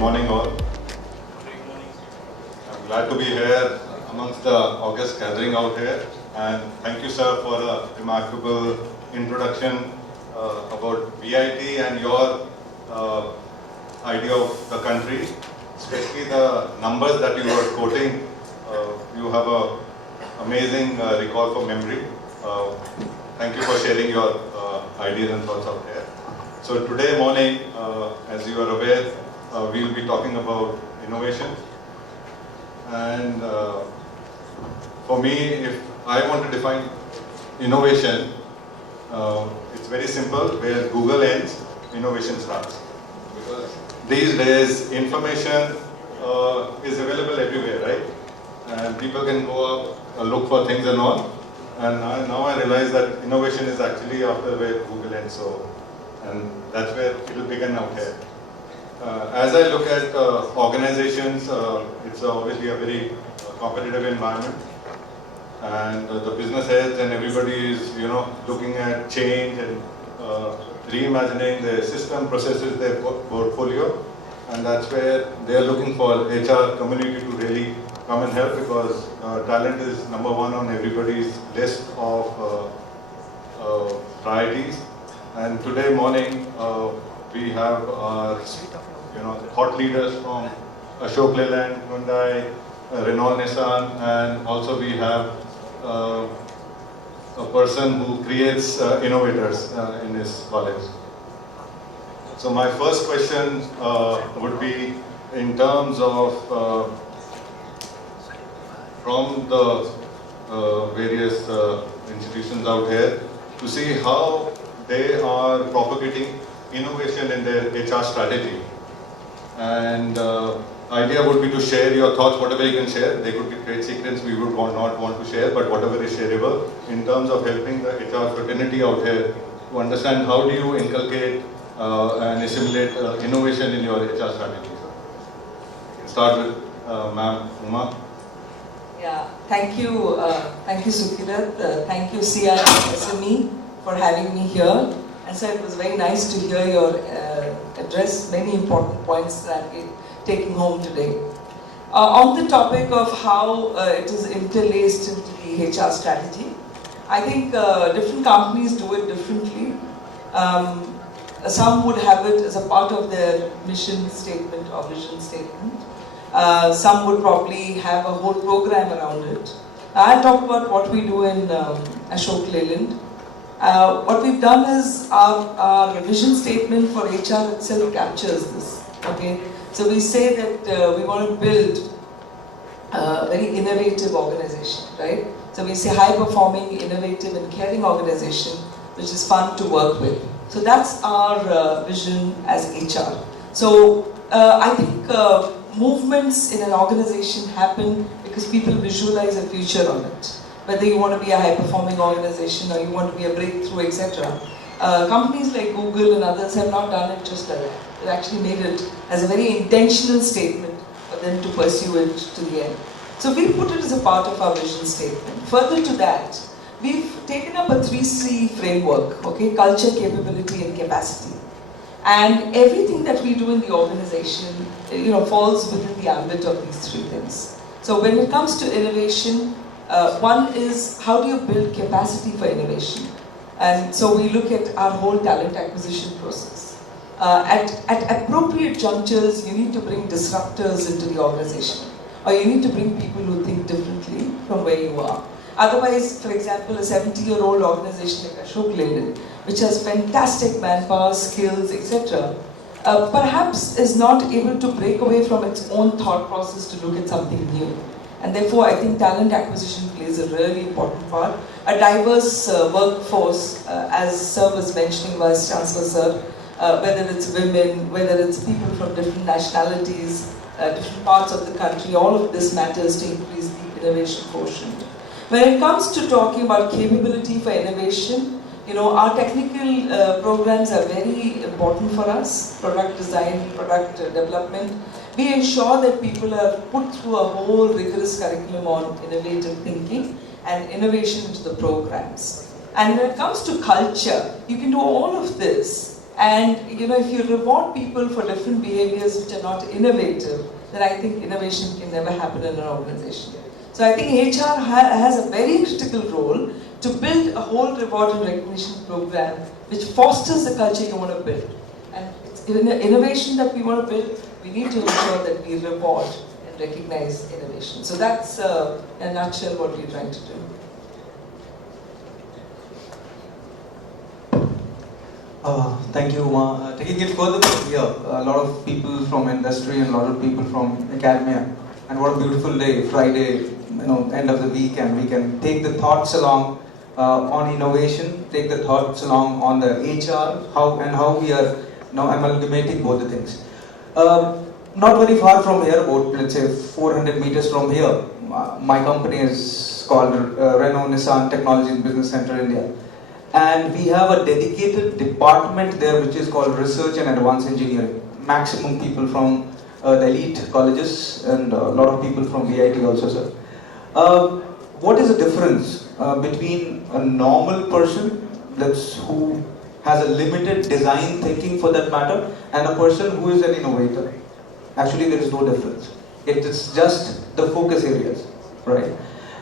morning all. I'm glad to be here amongst the august gathering out here, and thank you sir for a remarkable introduction about VIT and your idea of the country, especially the numbers that you were quoting. You have a amazing recall for memory. Thank you for sharing your ideas and thoughts out here. So today morning, as you are aware, we'll be talking about innovation. And for me, if I want to define innovation, it's very simple. Where Google ends, innovation starts. Because these days, information is available everywhere, right? And people can go up, look for things and all. And now I realize that innovation is actually after where Google ends. So, and that's where it will begin out here. As I look at organizations, it's obviously a very competitive environment, and the business heads and everybody is, looking at change and reimagining their system, processes, their portfolio, and that's where they are looking for HR community to really come and help, because talent is number one on everybody's list of priorities. And today morning, we have our thought leaders from Ashok, Leyland, Hyundai, Renault, Nissan, and also we have a person who creates innovators in his college. So my first question would be in terms of from the various institutions out here to see how they are propagating innovation in their HR strategy. And idea would be to share your thoughts, whatever you can share. They could be trade secrets we would not want to share, but whatever is shareable in terms of helping the HR fraternity out here to understand how do you inculcate and assimilate innovation in your HR strategy. Start with Ma'am Uma. Yeah, thank you Sukirat, thank you CISME for having me here. And so it was very nice to hear your address many important points that we're taking home today. On the topic of how it is interlaced into the HR strategy, I think different companies do it differently. Some would have it as a part of their mission statement or vision statement. Some would probably have a whole program around it. I'll talk about what we do in Ashok Leyland. What we've done is our vision statement for HR itself captures this. Okay, so we say that we want to build a very innovative organization, right? So we say high-performing, innovative, and caring organization, which is fun to work with. So that's our vision as HR. So I think movements in an organization happen because people visualize a future on it. Whether you want to be a high-performing organization or you want to be a breakthrough, etc. Companies like Google and others have not done it just like that. They've actually made it as a very intentional statement for them to pursue it to the end. So we put it as a part of our vision statement. Further to that, we've taken up a 3C framework, okay? Culture, capability, and capacity. And everything that we do in the organization, falls within the ambit of these three things. So when it comes to innovation, one is how do you build capacity for innovation? And so we look at our whole talent acquisition process. At appropriate junctures, you need to bring disruptors into the organization, or you need to bring people who think differently from where you are. Otherwise, for example, a 70-year-old organization like Ashok Leyland, which has fantastic manpower, skills, etc., perhaps is not able to break away from its own thought process to look at something new. And therefore, I think talent acquisition plays a really important part. A diverse workforce, as Sir was mentioning, Vice Chancellor Sir, whether it's women, whether it's people from different nationalities, different parts of the country, all of this matters to increase the innovation quotient. When it comes to talking about capability for innovation, our technical programs are very important for us, product design, product development. We ensure that people are put through a whole rigorous curriculum on innovative thinking and innovation into the programs. And when it comes to culture, you can do all of this And if you reward people for different behaviors which are not innovative, then I think innovation can never happen in an organization. So I think HR has a very critical role to build a whole reward and recognition program which fosters the culture you want to build. And it's innovation that we want to build, we need to ensure that we reward and recognize innovation. So that's in a nutshell what we're trying to do. Thank you, Uma. Taking it further from here, a lot of people from industry and a lot of people from academia. And what a beautiful day, Friday, end of the week, and we can take the thoughts along on innovation, take the thoughts along on the HR, how we are now amalgamating both the things. Not very far from here, about let's say 400 meters from here, my company is called Renault Nissan Technology and Business Center India. And we have a dedicated department there which is called Research and Advanced Engineering. Maximum people from the elite colleges and a lot of people from VIT also, sir. What is the difference between a normal person who has a limited design thinking for that matter and a person who is an innovator? Actually, there is no difference. It is just the focus areas, right?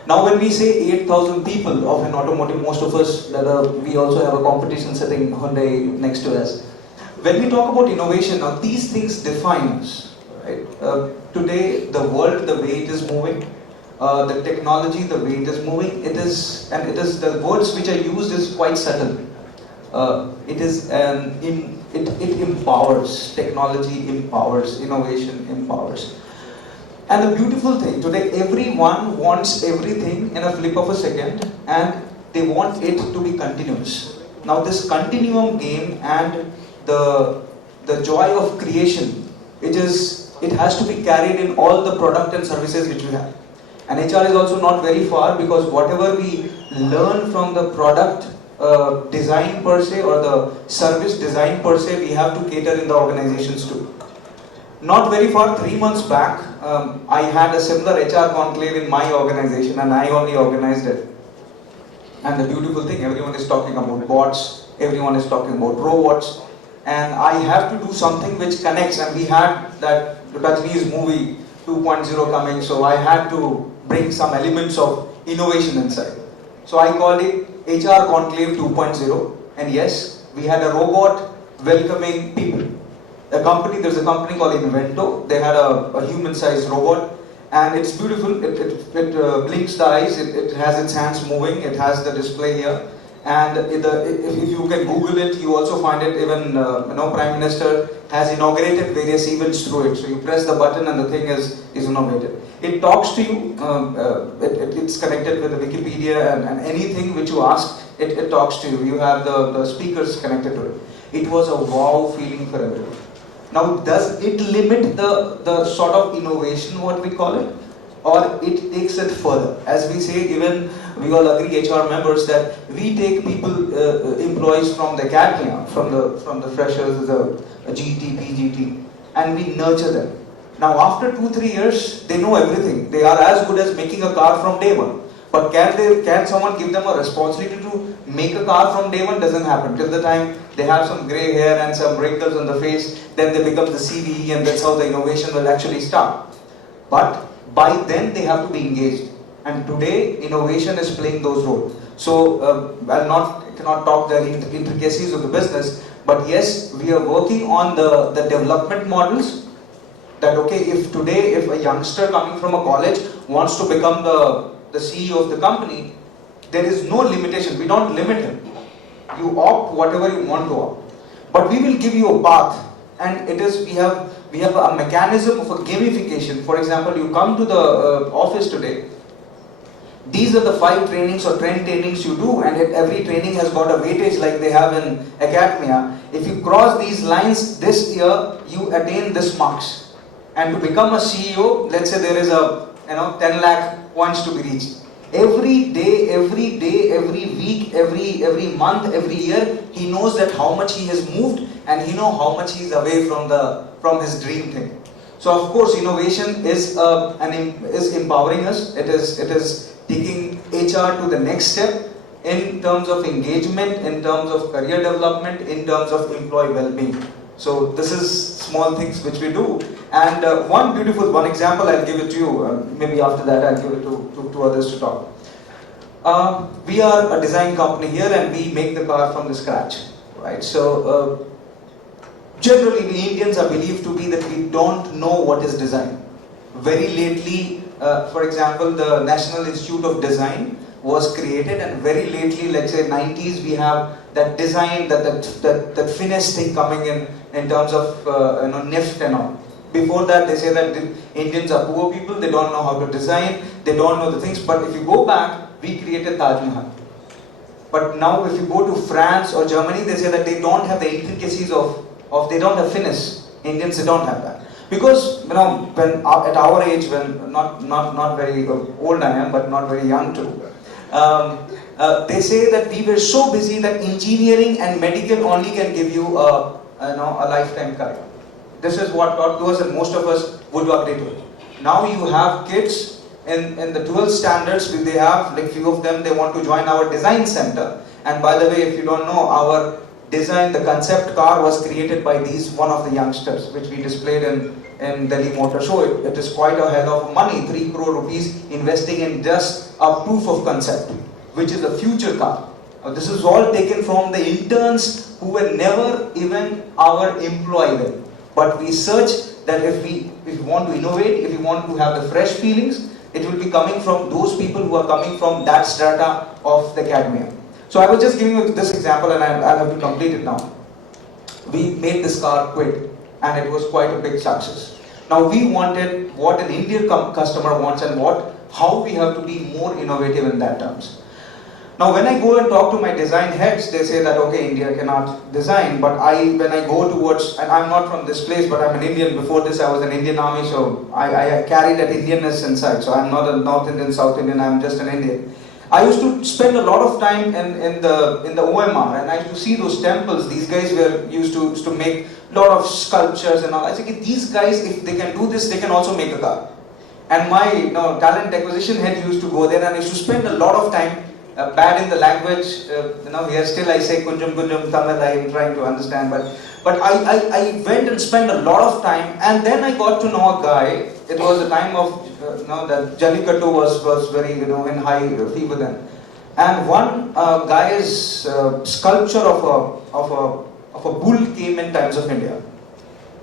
Now, when we say 8,000 people of an automotive, most of us, we also have a competition setting Hyundai next to us. When we talk about innovation, now these things define us, right? Today, the world, the way it is moving, the technology, the way it is moving, the words which are used is quite subtle. It empowers, technology empowers, innovation empowers. And the beautiful thing, today everyone wants everything in a flip of a second and they want it to be continuous. Now this continuum game and the joy of creation, it has to be carried in all the product and services which we have. And HR is also not very far, because whatever we learn from the product design per se or the service design per se, we have to cater in the organizations too. Not very far, 3 months back, I had a similar HR conclave in my organization and I only organized it. And the beautiful thing, everyone is talking about bots, everyone is talking about robots, and I have to do something which connects, and we had that Rajini's movie 2.0 coming, so I had to bring some elements of innovation inside. So I called it HR Conclave 2.0, and yes, we had a robot welcoming people. There's a company called Invento. They had a human-sized robot, and it's beautiful. It blinks the eyes. It has its hands moving. It has the display here, and if you can Google it, you also find it. Even Prime Minister has inaugurated various events through it. So you press the button, and the thing is innovated. It talks to you. It's connected with the Wikipedia and anything which you ask, it talks to you. You have the speakers connected to it. It was a wow feeling for everyone. Now, does it limit the sort of innovation, what we call it, or it takes it further? As we say, even we all agree, HR members, that we take people, employees from the academia, from the freshers, a GT, PGT, and we nurture them. Now, after 2-3 years, they know everything. They are as good as making a car from day one. But can someone give them a responsibility to make a car from day one? Doesn't happen. Till the time they have some grey hair and some wrinkles on the face, then they become the CVE, and that's how the innovation will actually start. But by then they have to be engaged. And today innovation is playing those roles. So I cannot talk the intricacies of the business, but yes, we are working on the development models. That if a youngster coming from a college wants to become the CEO of the company, there is no limitation. We don't limit him. You opt whatever you want to opt. But we will give you a path, and we have a mechanism of a gamification. For example, you come to the office today. These are the 5 trainings or 10 trainings you do, and every training has got a weightage like they have in academia. If you cross these lines this year, you attain this marks. And to become a CEO, let's say there is a 10 lakh points to be reached. Every day, every week, every month, every year, he knows that how much he has moved, and he knows how much he is away from his dream thing. So of course, innovation is empowering us. It is taking HR to the next step. in terms of engagement, in terms of career development, in terms of employee well-being. So this is small things which we do. And one example I'll give it to you. Maybe after that I'll give it to others to talk. We are a design company here and we make the car from the scratch, right? So generally we Indians are believed to be that we don't know what is design. Very lately, for example, the National Institute of Design was created, and very lately, let's say 90s, we have that design, that finesse thing coming in terms of NIFT and all. Before that, they say that the Indians are poor people, they don't know how to design, they don't know the things. But if you go back, we created Taj Mahal. But now if you go to France or Germany, they say that they don't have the intricacies of they don't have finesse. Indians, they don't have that. Because, when at our age, when not very old I am, but not very young too, they say that we were so busy that engineering and medical only can give you a lifetime career. This is what taught to us, and most of us would agree to it. Now you have kids in the 12 standards, they have, like few of them, they want to join our design center. And by the way, if you don't know, our design, the concept car was created by one of the youngsters, which we displayed in Delhi Motor Show. It is quite a hell of money, 3 crore rupees investing in just a proof of concept, which is a future car. This is all taken from the interns who were never even our employee. But we search that if we want to innovate, if we want to have the fresh feelings, it will be coming from those people who are coming from that strata of the academia. So I was just giving you this example, and I'll have to complete it now. We made this car quick, and it was quite a big success. Now we wanted what an Indian customer wants and how we have to be more innovative in that terms. Now when I go and talk to my design heads, they say that okay, India cannot design, but when I go towards, and I'm not from this place, but I'm an Indian. Before this I was an Indian army, so I carry that Indianness inside. So I'm not a North Indian, South Indian, I'm just an Indian. I used to spend a lot of time in the OMR, and I used to see those temples. These guys used to make a lot of sculptures and all. I said, these guys, if they can do this, they can also make a car. And my talent acquisition head used to go there, and I used to spend a lot of time, bad in the language, here still I say kunjum kunjum Tamil, I am trying to understand, but I went and spent a lot of time, and then I got to know a guy. It was the time of that Jallikattu was very in high fever then, and one guy's sculpture of a bull came in Times of India,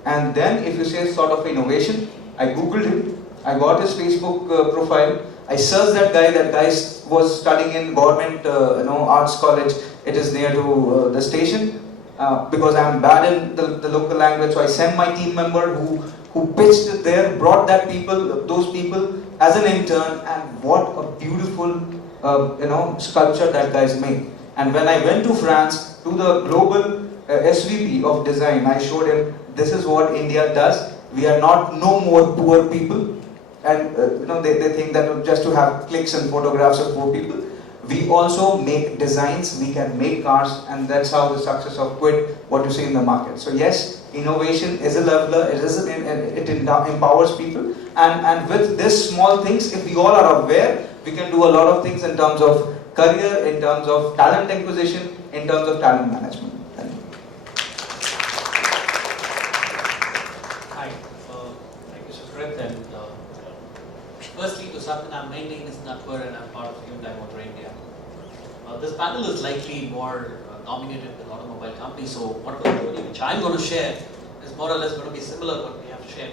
and then if you say sort of innovation, I googled him, I got his Facebook profile, I searched that guy. That guy was studying in government arts college. It is near to the station. Because I am bad in the local language, so I sent my team member who pitched it there, brought those people as an intern, and what a beautiful sculpture that guy's made. And when I went to France to the global SVP of design, I showed him this is what India does. We are no more poor people, and they think that just to have clicks and photographs of poor people. We also make designs, we can make cars, and that's how the success of Quid, what you see in the market. So yes, innovation is a leveler, it empowers people, and with these small things, if we all are aware, we can do a lot of things in terms of career, in terms of talent acquisition, in terms of talent management. Thank you. Hi, thank you, Sukirat. And firstly, to Satnam, my name is Natwar, and I'm part of Hyundai Motor India. This panel is likely more dominated with automobile companies, so whatever which I'm going to share is more or less going to be similar to what we have shared.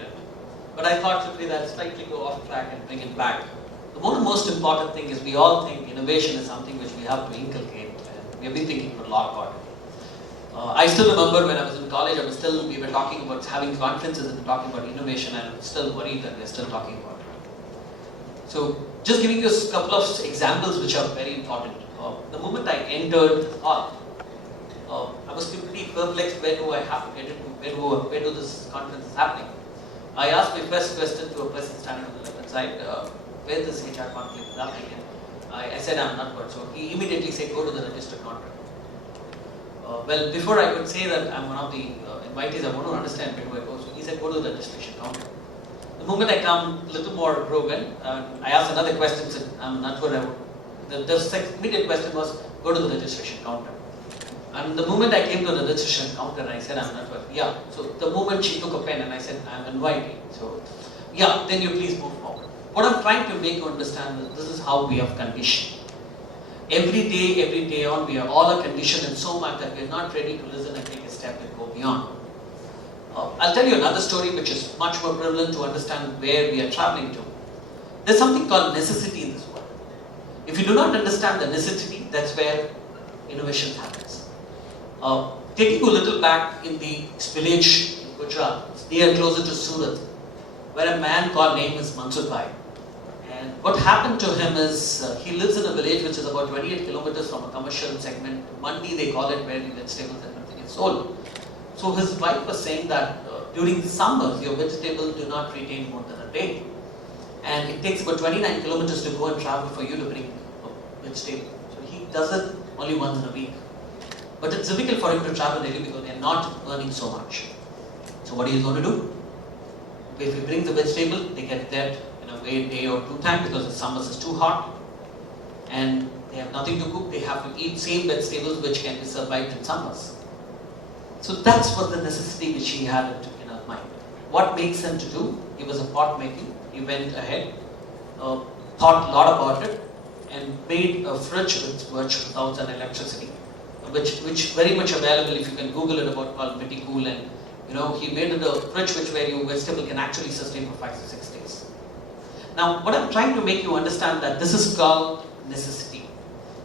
But I thought simply that slightly go off track and bring it back. The most important thing is we all think innovation is something which we have to inculcate, and we have been thinking for a lot about it. I still remember when I was in college, we were talking about having conferences and talking about innovation, and I'm still worried that we're still talking about it. So, just giving you a couple of examples which are very important. The moment I entered hall, I was completely perplexed. Where do I have to get into? Where do this conference is happening? I asked my first question to a person standing on the left hand side, where this HR conference is happening. And I said I'm not good. So he immediately said, go to the registered counter. Well, before I could say that I'm one of the invitees, I want to understand where do I go. So he said, go to the registration counter. The moment I come a little more broken, I asked another question, said, I'm not sure. The immediate question was, go to the registration counter. And the moment I came to the registration counter, I said, I'm Natwar. Yeah. So the moment she took a pen and I said, I'm inviting. So, yeah, then you please move forward. What I'm trying to make you understand is this is how we have conditioned. Every day on, we are all conditioned in so much that we are not ready to listen and take a step and go beyond. I'll tell you another story which is much more prevalent to understand where we are traveling to. There's something called necessity in this world. If you do not understand the necessity, that's where innovation happens. Taking you a little back in the village in Gujarat, it's near closer to Surat, where a man called name is Mansur Bhai. And what happened to him is, he lives in a village which is about 28 kilometers from a commercial segment. Mandi they call it, where the vegetables and everything is sold. So his wife was saying that during the summers, your vegetables do not retain more than a day. And it takes about 29 kilometers to go and travel for you to bring a vegetable. So he does it only once in a week. But it's difficult for him to travel daily because they are not earning so much. So what he is going to do? If he brings the vegetable, they get that in a day or two time because the summers is too hot. And they have nothing to cook, they have to eat same vegetables which can be survived in summers. So that's what the necessity which he had in his mind. What makes him to do? He was a pot making. He went ahead, thought a lot about it, and made a fridge which works without an electricity, which very much available. If you can Google it about called Pretty Cool, and he made it a fridge where your vegetable can actually sustain for 5 to 6 days. Now, what I'm trying to make you understand that this is called necessity.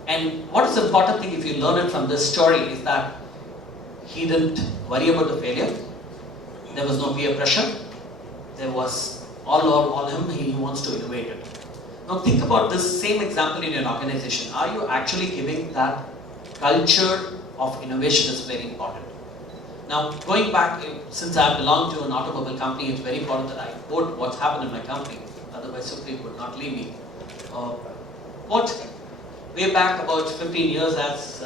And what is the important thing if you learn it from this story is that he didn't worry about the failure. There was no peer pressure. There was all him, he wants to innovate it. Now think about this same example in your organization. Are you actually giving that culture of innovation is very important? Now going back, since I belong to an automobile company, it's very important that I quote what's happened in my company. Otherwise Sukirat would not leave me. Way back about 15 years as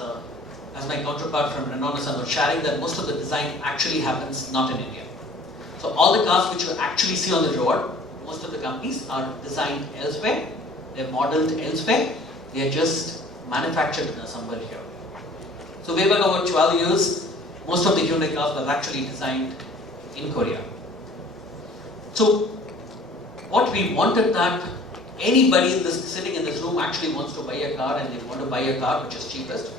my counterpart from Renault Nissan was sharing that most of the design actually happens not in India. So all the cars which you actually see on the road, most of the companies are designed elsewhere, they're modeled elsewhere, they are just manufactured and assembled here. So way back about 12 years, most of the Hyundai cars were actually designed in Korea. So what we wanted that anybody sitting in this room actually wants to buy a car, and they want to buy a car which is cheapest,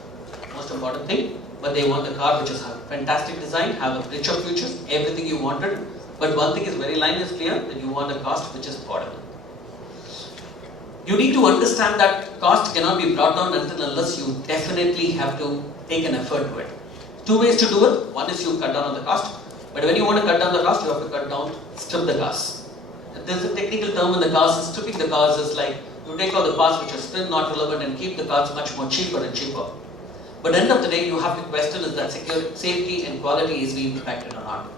most important thing, but they want a car which has a fantastic design, have a richer features, everything you wanted. But one thing is very line is clear, that you want a cost which is affordable. You need to understand that cost cannot be brought down until unless you definitely have to take an effort to it. Two ways to do it. One is you cut down on the cost, but when you want to cut down the cost, you have to cut down, strip the cars. There's a technical term in the cars, stripping the cars is like, you take all the parts which are still not relevant and keep the cars much more cheaper and cheaper. But at the end of the day, you have to question is that safety and quality is being impacted or not.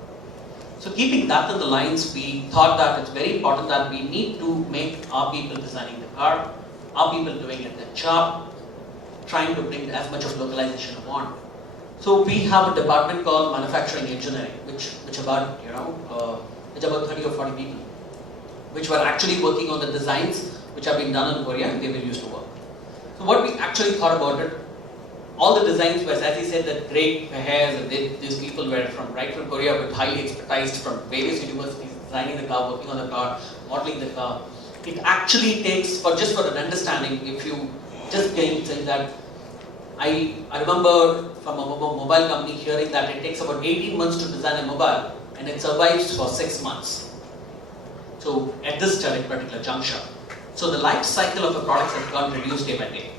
So keeping that in the lines, we thought that it's very important that we need to make our people designing the car, our people doing it their job, trying to bring as much of localization as want. So we have a department called manufacturing engineering, which about 30 or 40 people, which were actually working on the designs which have been done in Korea and they were used to work. So what we actually thought about it, all the designs were, as he said, that great hairs, and these people were right from Korea, but highly expertised from various universities, designing the car, working on the car, modeling the car. It actually takes, just for an understanding, if you just gain saying that, I remember from a mobile company hearing that it takes about 18 months to design a mobile, and it survives for 6 months. So at this particular juncture. So the life cycle of a product has gone reduced day by day.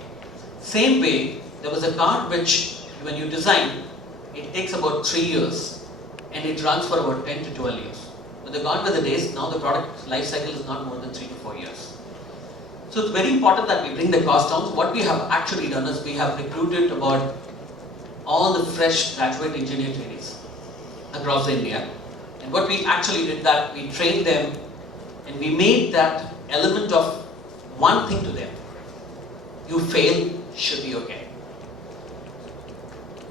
Same way, there was a car which, when you design, it takes about 3 years and it runs for about 10 to 12 years. But the gone were the days, now the product life cycle is not more than 3 to 4 years. So it's very important that we bring the cost down. So what we have actually done is we have recruited about all the fresh graduate engineer trainees across India. And what we actually did that, we trained them and we made that element of one thing to them. You fail, should be okay.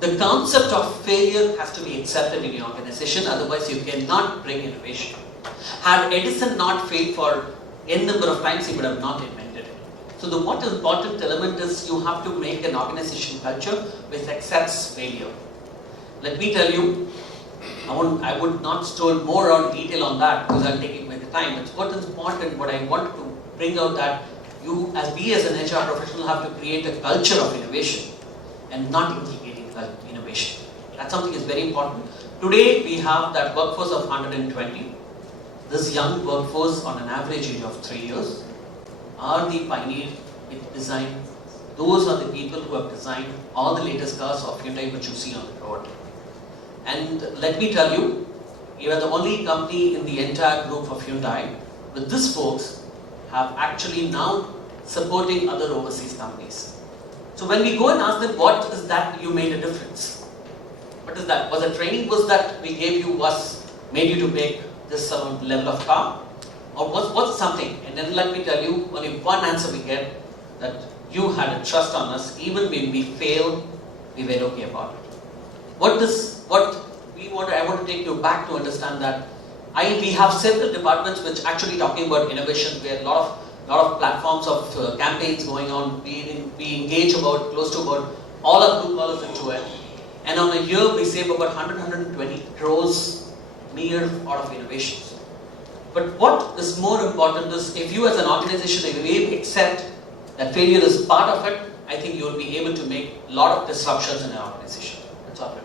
The concept of failure has to be accepted in your organization, otherwise you cannot bring innovation. Had Edison not failed for n number of times, he would have not invented it. So the most important element is you have to make an organization culture which accepts failure. Let me tell you, I would not store more on detail on that because I'll take it with the time. But what is important, what I want to bring out that we as an HR professional have to create a culture of innovation and not implicating innovation. That's something is very important. Today we have that workforce of 120. This young workforce on an average age of 3 years are the pioneer in design. Those are the people who have designed all the latest cars of Hyundai which you see on the road. And let me tell you, you are the only company in the entire group of Hyundai with these folks have actually now supporting other overseas companies. So when we go and ask them, what is that you made a difference? What is that? Was a training course that we gave you made you to make this level of car? Or what's something? And then let me tell you, only one answer we get, that you had a trust on us, even when we failed, we were okay about it. I want to take you back to understand that we have several departments which actually talking about innovation. We have a lot of platforms of campaigns going on. We engage close to about all our blue collars into it. And on a year we save about 120 crores mere out of innovations. But what is more important is if you as an organization really accept that failure is part of it, I think you will be able to make a lot of disruptions in an organization. That's all.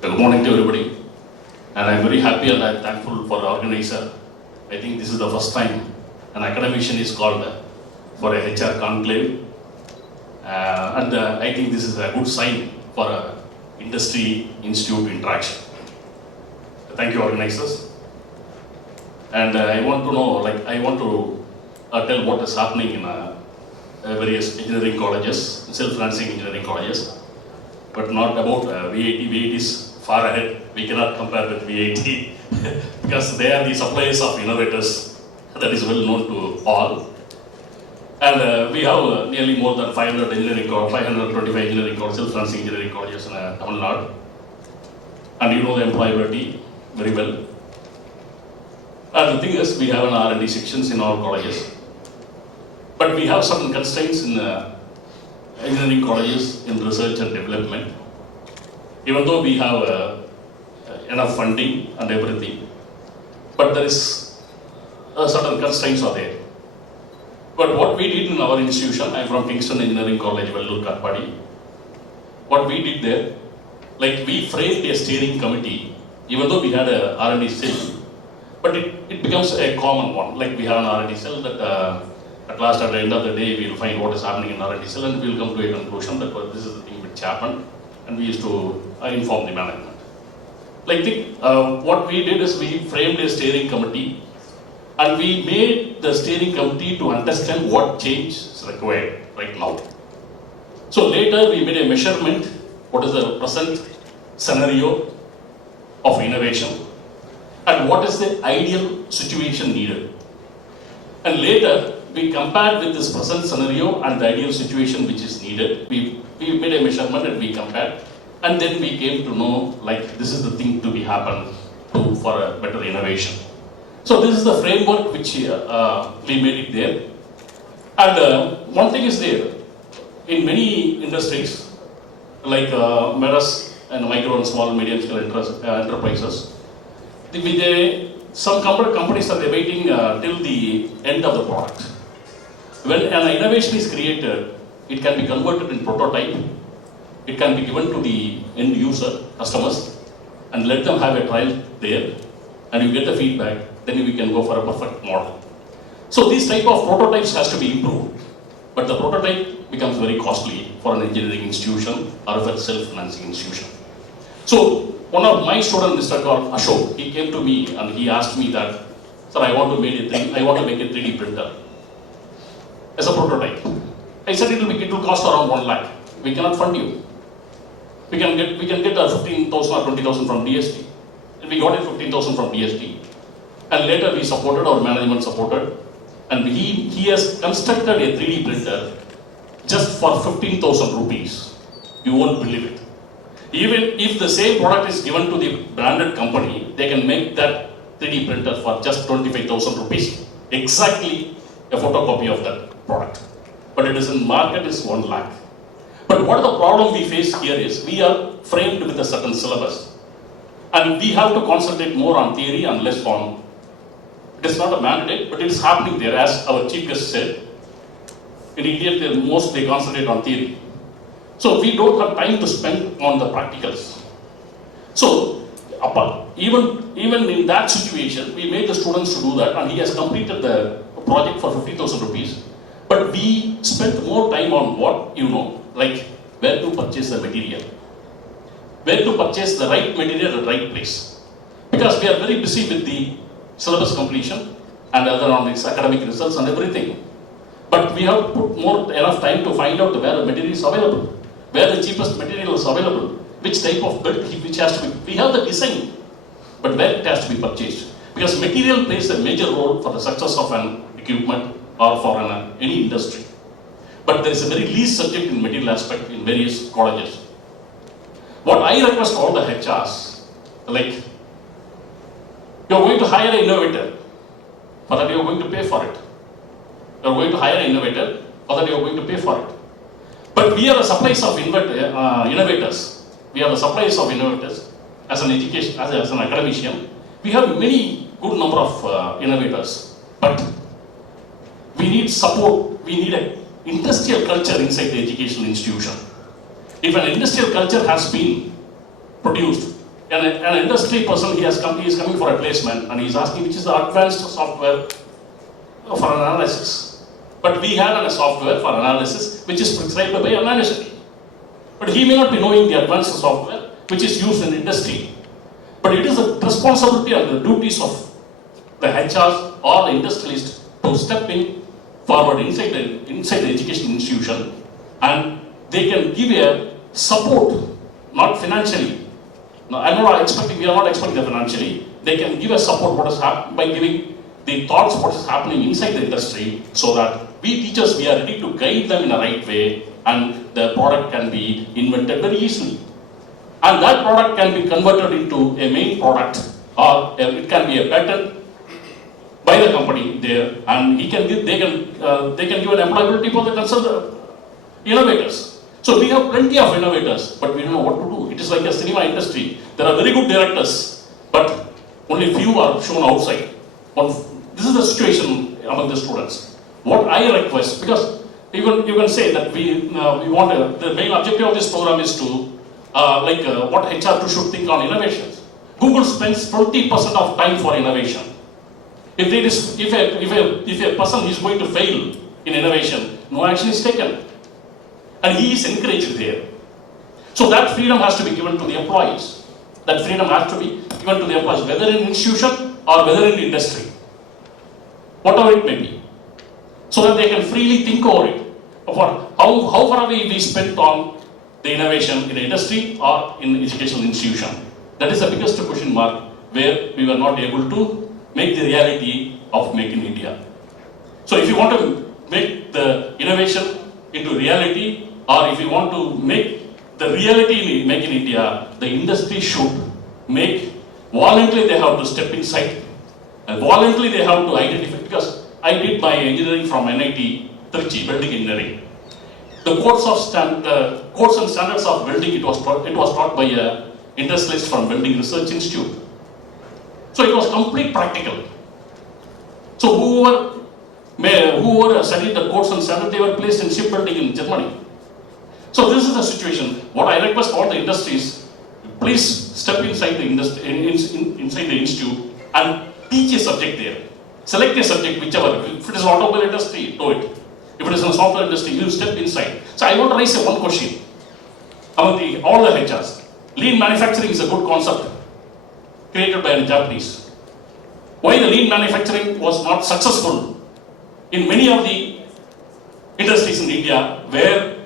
Good morning to everybody, and I'm very happy and I'm thankful for the organizer. I think this is the first time an academician is called for a HR conclave, and I think this is a good sign for a industry institute interaction. Thank you, organizers. And I want to know, I want to tell what is happening in various engineering colleges, self-financing engineering colleges, but not about VAT. VAT is far ahead. We cannot compare with VAT because they are the suppliers of innovators. That is well known to all. And we have nearly more than 525 engineering colleges, self-financing engineering colleges in Tamil Nadu. And you know the employability very well. And the thing is, we have an R&D sections in our colleges. But we have certain constraints in engineering colleges in research and development. Even though we have enough funding and everything, but there is certain constraints are there. But what we did in our institution, I am from Kingston Engineering College, Vellore. What we did there, we framed a steering committee, even though we had a R&D cell, but it becomes a common one. We have an R&D cell that at last, at the end of the day, we will find what is happening in R&D cell and we will come to a conclusion that this is the thing which happened, and we used to inform the management. What we did is we framed a steering committee and we made the steering committee to understand what change is required right now. So later we made a measurement, what is the present scenario of innovation and what is the ideal situation needed. And later we compared with this present scenario and the ideal situation which is needed. We made a measurement and we compared, and then we came to know this is the thing to be happen for a better innovation. So this is the framework which we made it there. And one thing is there, in many industries whereas and micro and small medium scale enterprises, some companies are waiting till the end of the product. When an innovation is created, it can be converted in prototype, it can be given to the end user, customers, and let them have a trial there, and you get the feedback, then we can go for a perfect model. So these type of prototypes has to be improved, but the prototype becomes very costly for an engineering institution or for a self-financing institution. So one of my students, Mr. Ashok, he came to me and he asked me that, sir, I want to make a 3D printer as a prototype. I said it will cost around 1 lakh. We cannot fund you. We can get 15,000 or 20,000 from DST. And we got it 15,000 from DST. And later we supported, our management supported, and he has constructed a 3D printer just for 15,000 rupees. You won't believe it. Even if the same product is given to the branded company, they can make that 3D printer for just 25,000 rupees. Exactly a photocopy of that product. But it is in market is 1 lakh. But what the problem we face here is, we are framed with a certain syllabus. And we have to concentrate more on theory and less on, it is not a mandate, but it is happening there, as our chief guest said. In India, they mostly concentrate on theory. So we don't have time to spend on the practicals. So even in that situation, we made the students to do that, and he has completed the project for 50,000 rupees. But we spent more time on what you know, like where to purchase the material, where to purchase the right material at the right place. Because we are very busy with the syllabus completion and other on its academic results and everything. But we have to put enough time to find out where the material is available, where the cheapest material is available, which type of build which has to be. We have the design, but where it has to be purchased. Because material plays a major role for the success of an equipment or for any industry. But there is a very least subject in material aspect in various colleges. What I request all the HRs, like, you are going to hire an innovator, for that you are going to pay for it. You are going to hire an innovator, for that you are going to pay for it. But we are the suppliers of innovators. We are the suppliers of innovators as an education, as an academician. We have many good number of innovators, but we need support. We need an industrial culture inside the educational institution. If an industrial culture has been produced, and an industry person he is coming for a placement and he is asking which is the advanced software for analysis. But we have a software for analysis which is prescribed by a manager. But he may not be knowing the advanced software which is used in industry. But it is the responsibility and the duties of the HRs or the industrialist to step in forward inside the education institution, and they can give a support, not financially. No, we are not expecting that financially. They can give a support what is by giving the thoughts what is happening inside the industry, so that we teachers, we are ready to guide them in the right way, and the product can be invented very easily. And that product can be converted into a main product, or it can be a patent by the company there, and they can give an employability for the concerned innovators. So we have plenty of innovators, but we don't know what to do. It is like a cinema industry. There are very good directors, but only few are shown outside. This is the situation among the students. What I request, because you can say that we want the main objective of this program is to what HR2 should think on innovations. Google spends 20% of time for innovation. If a person is going to fail in innovation, no action is taken, and he is encouraged there. So that freedom has to be given to the employees. That freedom has to be given to the employees, whether in institution or whether in industry, whatever it may be, so that they can freely think over it. About how far away we spent on the innovation in industry or in educational institution. That is the biggest question mark, where we were not able to make the reality of Make in India. So if you want to make the innovation into reality, or if you want to make the reality in Make in India, the industry should make, voluntarily they have to step inside, and voluntarily they have to identify, because I did my engineering from NIT Trichy, building engineering. The codes and standards of building, it was taught by a industrialist from Building Research Institute. So it was complete practical. So whoever studied the codes and standards, they were placed in shipbuilding in Germany. So this is the situation. What I request all the industries, please step inside the inside the institute and teach a subject there. Select a subject, whichever. If it is an automobile industry, do it. If it is in the software industry, you step inside. So I want to raise one question among all the HRs. Lean manufacturing is a good concept created by the Japanese. Why the lean manufacturing was not successful in many of the industries in India, where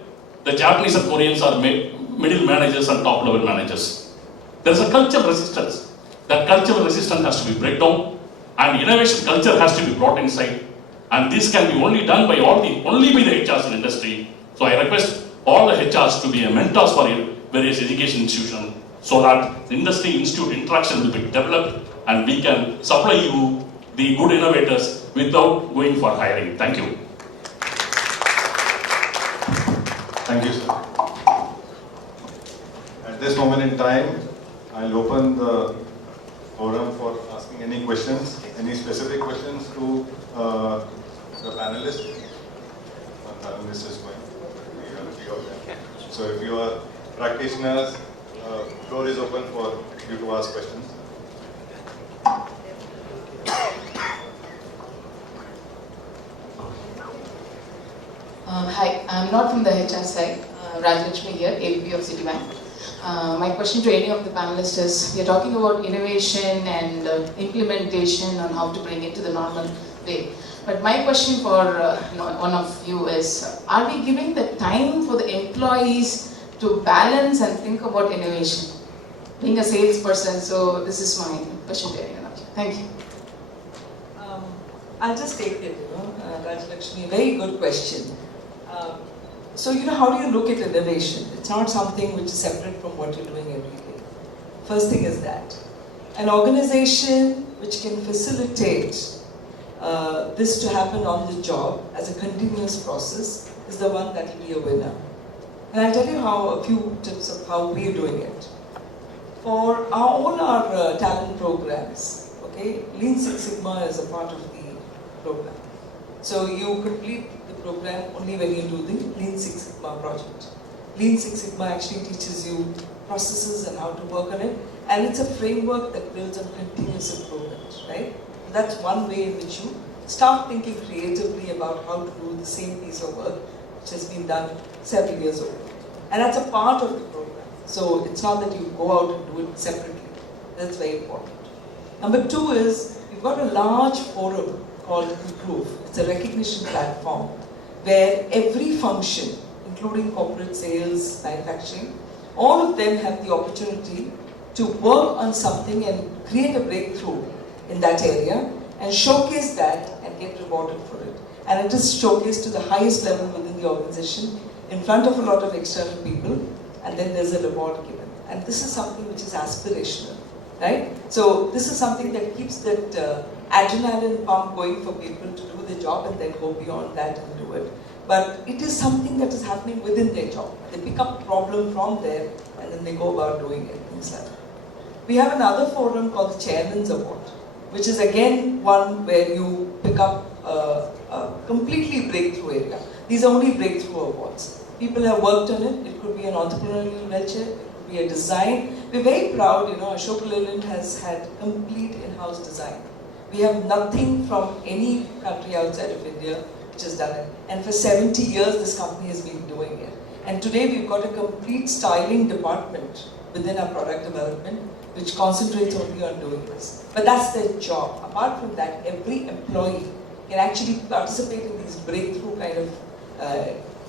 the Japanese and Koreans are middle managers and top level managers. There is a cultural resistance. That cultural resistance has to be break down, and innovation culture has to be brought inside. And this can be only done by only by the HRs in industry. So I request all the HRs to be a mentors for various education institutions so that the industry institute interaction will be developed and we can supply you the good innovators without going for hiring. Thank you. Thank you, sir. At this moment in time, I'll open the forum for asking any questions, any specific questions to the panelists. One panelist is going. We have a few of them. So if you are practitioners, floor is open for you to ask questions. Hi, I'm not from the HR side. Rajlakshmi here, AVP of Citibank. My question to any of the panelists is, we are talking about innovation and implementation on how to bring it to the normal way. But my question for one of you is, are we giving the time for the employees to balance and think about innovation? Being a salesperson, so this is my question to anyone of you. Thank you. I'll just take it, Rajlakshmi, very good question. So, how do you look at innovation? It's not something which is separate from what you're doing every day. First thing is that. An organization which can facilitate this to happen on the job as a continuous process is the one that will be a winner. And I'll tell you a few tips of how we're doing it. For all our talent programs, okay, Lean Six Sigma is a part of the program. So you complete the program only when you do the Lean Six Sigma project. Lean Six Sigma actually teaches you processes and how to work on it, and it's a framework that builds on continuous improvement, right? That's one way in which you start thinking creatively about how to do the same piece of work which has been done several years ago. And that's a part of the program. So it's not that you go out and do it separately. That's very important. Number two is, you've got a large forum called Improve. It's a recognition platform where every function, including corporate sales, manufacturing, all of them have the opportunity to work on something and create a breakthrough in that area and showcase that and get rewarded for it. And it is showcased to the highest level within the organization in front of a lot of external people, and then there's a reward given. And this is something which is aspirational, right? So this is something that keeps that adrenaline pump going for people to do the job and then go beyond that and do it. But it is something that is happening within their job. They pick up a problem from there and then they go about doing it inside. We have another forum called the Chairman's Award, which is again one where you pick up a completely breakthrough area. These are only breakthrough awards. People have worked on it. It could be an entrepreneurial venture, it could be a design. We're very proud, Ashok Leyland has had complete in-house design. We have nothing from any country outside of India which has done it. And for 70 years, this company has been doing it. And today, we've got a complete styling department within our product development, which concentrates only on doing this. But that's their job. Apart from that, every employee can actually participate in these breakthrough kind of,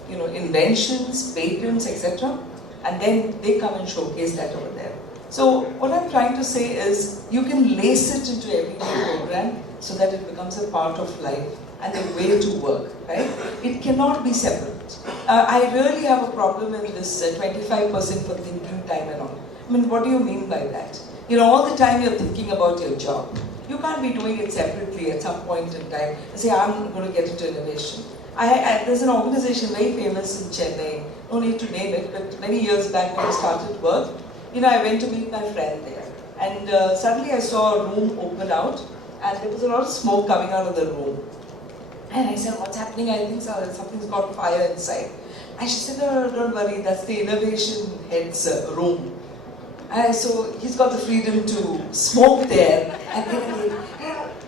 inventions, patents, etc. And then they come and showcase that over there. So what I'm trying to say is, you can lace it into every program so that it becomes a part of life and the way to work, right? It cannot be separate. I really have a problem in this 25% for thinking time and all. I mean, what do you mean by that? All the time you're thinking about your job. You can't be doing it separately at some point in time and say, I'm going to get into innovation. There's an organization very famous in Chennai, no need to name it, but many years back when I started work, I went to meet my friend there. And suddenly I saw a room open out and there was a lot of smoke coming out of the room. And I said, what's happening? I think something's got fire inside. And she said, no, don't worry, that's the innovation head's room. And so he's got the freedom to smoke there. And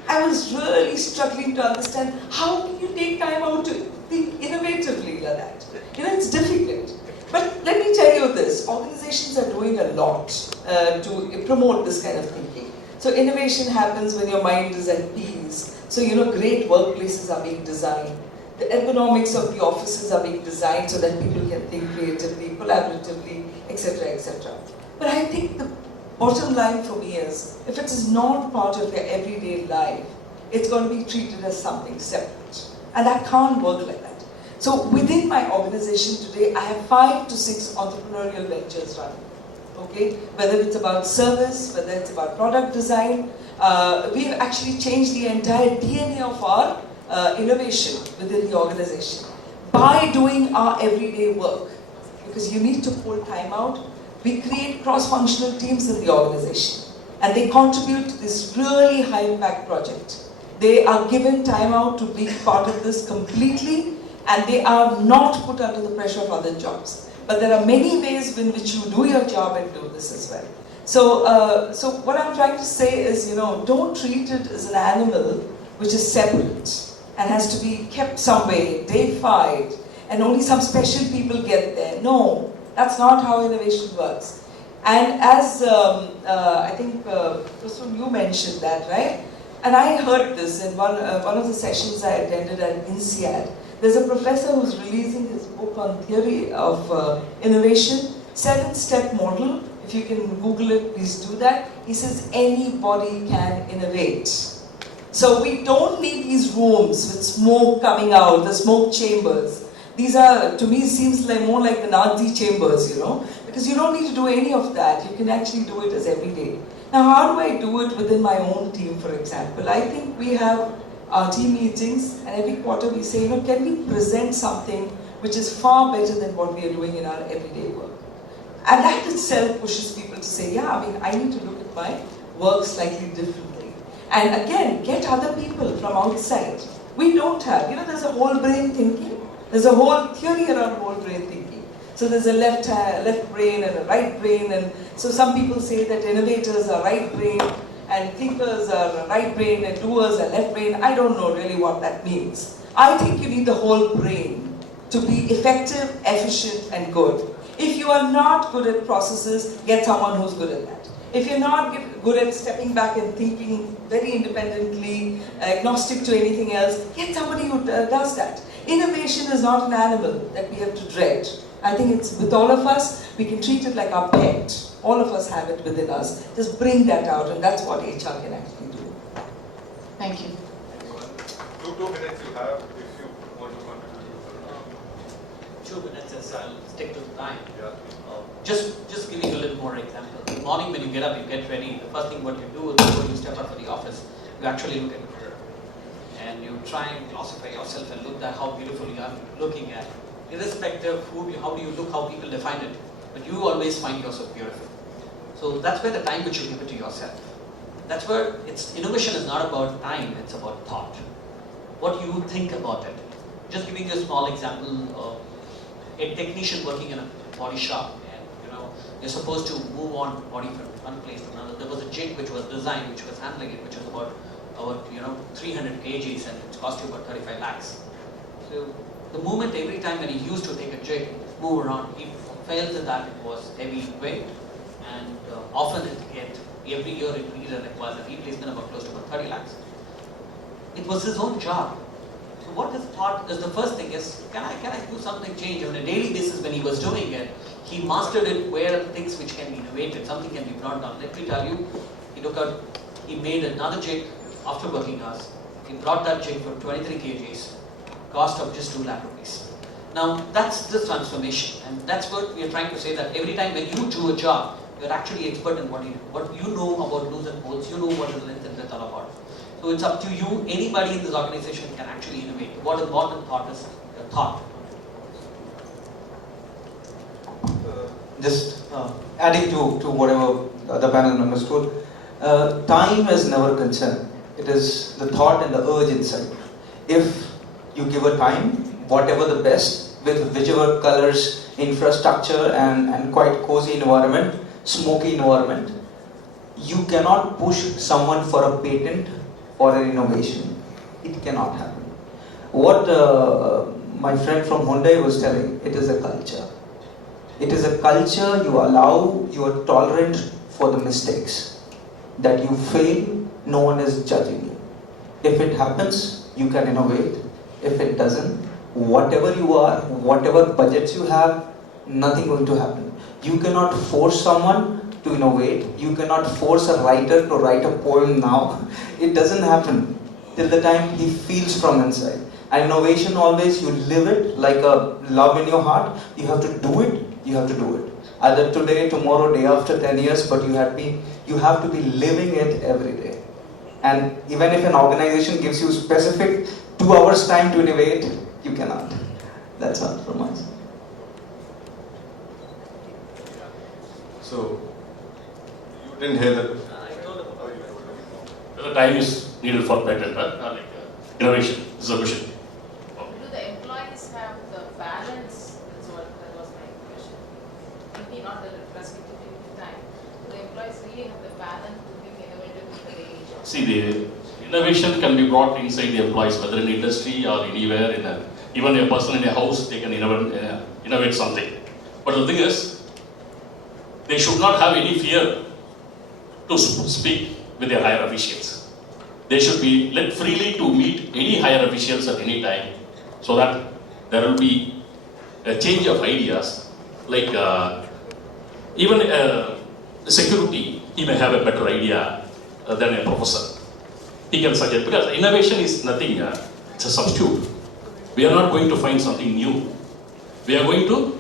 I was really struggling to understand, how can you take time out to think innovatively like that? It's difficult. But let me tell you this, organizations are doing a lot to promote this kind of thinking. So innovation happens when your mind is at peace. So great workplaces are being designed. The ergonomics of the offices are being designed so that people can think creatively, collaboratively, etc., etc. But I think the bottom line for me is, if it is not part of your everyday life, it's going to be treated as something separate. And that can't work like that. So within my organization today, I have 5 to 6 entrepreneurial ventures running. Okay, whether it's about service, whether it's about product design, we've actually changed the entire DNA of our innovation within the organization by doing our everyday work. Because you need to pull time out. We create cross-functional teams in the organization, and they contribute to this really high-impact project. They are given time out to be part of this completely, and they are not put under the pressure of other jobs. But there are many ways in which you do your job and do this as well. So what I'm trying to say is, don't treat it as an animal which is separate and has to be kept somewhere, deified, and only some special people get there. No, that's not how innovation works. And as I think Prasoon, you mentioned that, right? And I heard this in one of the sessions I attended at INSEAD. There's a professor who's releasing his book on theory of innovation, 7-step model. If you can Google it, please do that. He says anybody can innovate. So we don't need these rooms with smoke coming out, the smoke chambers. These are, to me, seems like more like the Nazi chambers, because you don't need to do any of that. You can actually do it as every day. Now, how do I do it within my own team, for example? I think we have our team meetings, and every quarter we say, can we present something which is far better than what we are doing in our everyday work? And that itself pushes people to say, I need to look at my work slightly differently. And again, get other people from outside. We don't have, there's a whole brain thinking. There's a whole theory around whole brain thinking. So there's a left brain and a right brain, and so some people say that innovators are right brain, and thinkers are right brain, and doers are left brain. I don't know really what that means. I think you need the whole brain to be effective, efficient, and good. If you are not good at processes, get someone who's good at that. If you're not good at stepping back and thinking very independently, agnostic to anything else, get somebody who does that. Innovation is not an animal that we have to dread. I think it's with all of us, we can treat it like our pet. All of us have it within us. Just bring that out, and that's what HR can actually do. Thank you. 2 minutes you have if you want to contribute. 2 minutes, as I'll stick to the time. Yeah. Just giving you a little more example. In the morning when you get up, you get ready. The first thing what you do is before you step out for the office, you actually look at the mirror. And you try and classify yourself and look at how beautiful you are looking at. Irrespective of how do you look, how people define it. But you always find yourself beautiful. So that's where the time which you give it to yourself. That's where innovation is not about time, it's about thought. What you think about it. Just giving you a small example of a technician working in a body shop, and you're supposed to move on body from one place to another. There was a jig which was designed, which was handling it, which was about 300 kgs, and it cost you about 35 lakhs. So the moment every time when he used to take a jig, move around, he felt that it was heavy weight, and often every year it requires a replacement of close to about 30 lakhs. It was his own job. So what his thought is, the first thing is, can I do something change? On a daily basis when he was doing it, he mastered it where things which can be innovated, something can be brought down. Let me tell you, he made another jig after working hours. He brought that jig for 23 kgs, cost of just 2 lakh rupees. Now that's the transformation, and that's what we are trying to say, that every time when you do a job, you're actually expert in what you know about loops and holes, you know what is length and breadth all about. So it's up to you, anybody in this organization can actually innovate. What is modern thought is the thought. Just adding to whatever the panel members told, time is never a concern. It is the thought and the urge inside. If you give a time, whatever the best, with whichever colors, infrastructure, and quite cozy environment, smoky environment, you cannot push someone for a patent or an innovation. It cannot happen. What my friend from Hyundai was telling, it is a culture. It is a culture you allow, you are tolerant for the mistakes. That you fail, no one is judging you. If it happens, you can innovate. If it doesn't, whatever you are, whatever budgets you have, nothing going to happen. You cannot force someone to innovate. You cannot force a writer to write a poem now. It doesn't happen till the time he feels from inside. And innovation always, you live it like a love in your heart. You have to do it, you have to do it. Either today, tomorrow, day after, 10 years, but you have to be living it every day. And even if an organization gives you specific 2 hours time to innovate, you cannot. That's all from us. So, you didn't hear that. The time is needed for patent, innovation. This is a question. Do the employees have the balance? That's what that was my question. Maybe not the retrospective time. Do the employees really have the balance to be innovative with the daily job? See, the innovation can be brought inside the employees, whether in industry or anywhere. Even a person in a house, they can innovate something. But the thing is, they should not have any fear to speak with their higher officials. They should be let freely to meet any higher officials at any time, so that there will be a change of ideas. Like even security, he may have a better idea than a professor. He can suggest, because innovation is nothing, it's a substitute. We are not going to find something new. We are going to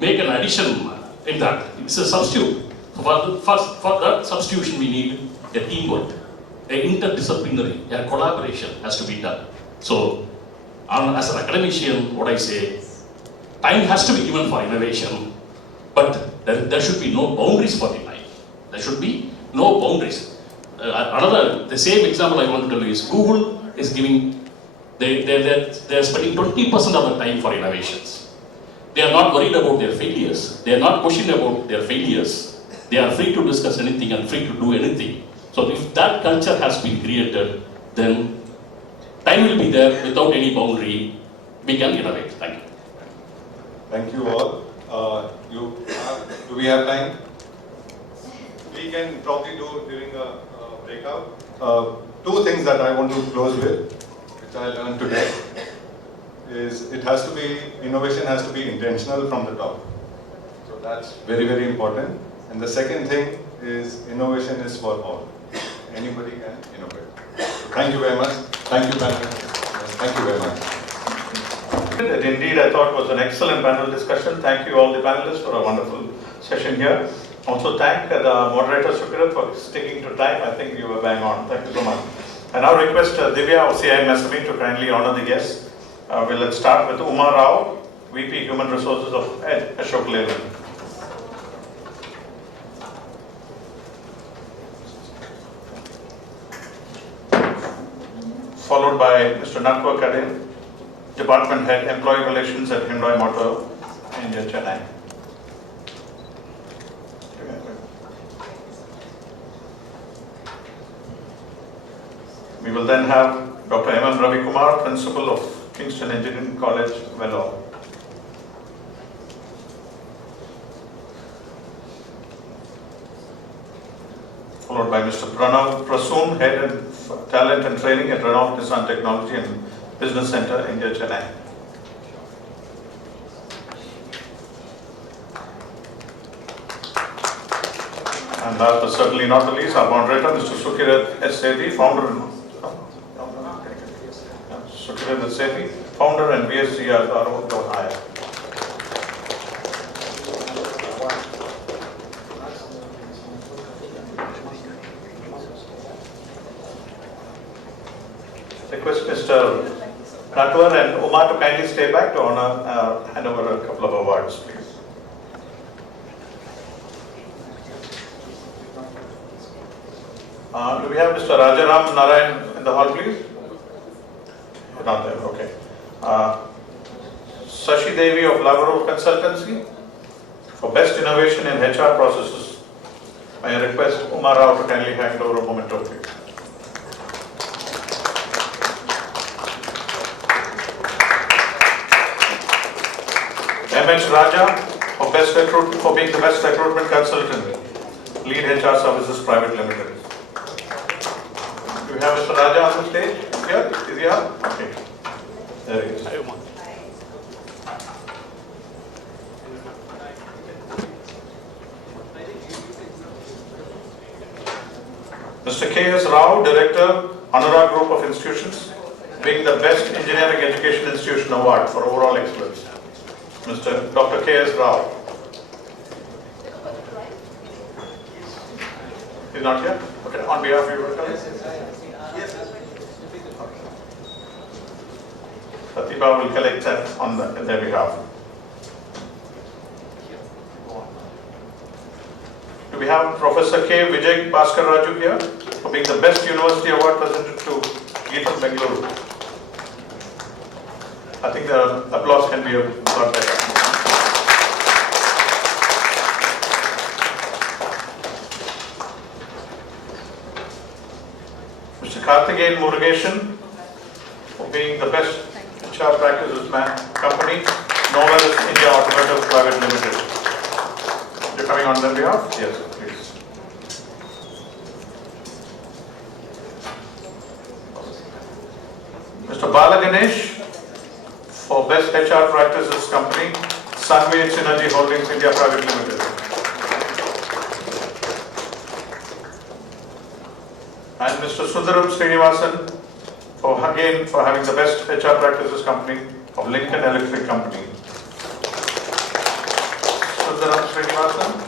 make an addition in that. It's a substitute. For that substitution, we need a teamwork, a interdisciplinary, a collaboration has to be done. So, as an academician, what I say, time has to be given for innovation, but there should be no boundaries for the time. There should be no boundaries. The same example I want to tell you is Google is giving, they're spending 20% of the time for innovations. They are not worried about their failures. They are not questioning about their failures. They are free to discuss anything and free to do anything. So if that culture has been created, then time will be there without any boundary. We can innovate. Thank you. Thank you all. Do we have time? We can probably do during a breakout. 2 things that I want to close with, which I learned today, is innovation has to be intentional from the top. So that's very, very important. And the second thing is innovation is for all. Anybody can innovate. So thank you very much. Thank you, panel. Thank you very much. That indeed I thought was an excellent panel discussion. Thank you all the panelists for a wonderful session here. Also thank the moderator Sukirat for sticking to time. I think you were bang on. Thank you so much. I now request Divya of CIMSME to kindly honor the guests. Let's start with Umar Rao, VP Human Resources of Ashok Leyland. Followed by Mr. Natwar Kadel, Department Head, Employee Relations at Hyundai Motor, India, Chennai. We will then have Dr. Ravikumar, Principal of Kingston Engineering College, Vellore. Followed by Mr. Pranav, Prasoon, Head of Talent and Training at Renault Nissan Technology and Business Center, India, Chennai. And last but certainly not the least, our moderator, Mr. Sukirat Sethi, founder and vCHRO. Request Mr. Natwar and Umar to kindly stay back to hand over a couple of awards, please. Do we have Mr. Rajaram Narayan in the hall, please? Not there, okay. Sashi Devi of Vellore Consultancy for Best Innovation in HR Processes. May I request Umar Rao to kindly hand over a memento, please. M.H. Raja for being the Best Recruitment Consultant, Lead HR Services Private Limited. Do we have Mr. Raja on the stage? Here? Is he here? Okay. There he is. Mr. K.S. Rao, Director, Anurag Group of Institutions. being the Best Engineering Education Institution Award for overall excellence, Mr. Dr. K.S. Rao. He's not here? Okay, on behalf of you, welcome. Pratibha will collect that on their behalf. Do we have Professor K. Vijay Bhaskar Raju here for being the Best University Award presented to Geetham Bengaluru? I think the applause can be a lot better. Mr. Karthikeyan Murugesan for being the Best HR Practices Company, Novelis India Automotive Private Limited. You're coming on their behalf? Yes, please. Mr. Bala Ganesh for Best HR Practices Company, Sunway Synergy Holdings India Private Limited. And Mr. Sundaram Srinivasan for having the Best HR Practices Company of Lincoln Electric Company. Sundaram Srinivasan.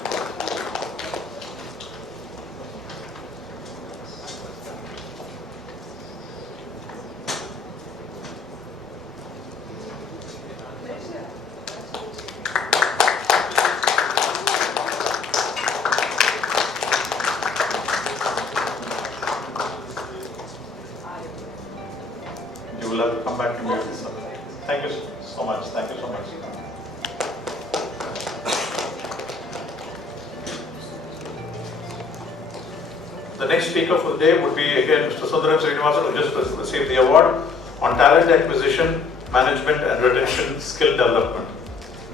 You will have to come back to me. Thank you so much. Thank you so much. The next speaker for the day would be again Mr. Sundaram Srinivasan, who just received the award on talent acquisition, management and retention skill development.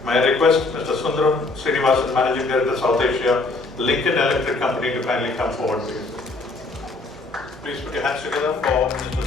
May I request Mr. Sundaram Srinivasan, Managing Director South Asia, Lincoln Electric Company, to kindly come forward, please. Please put your hands together for Mr.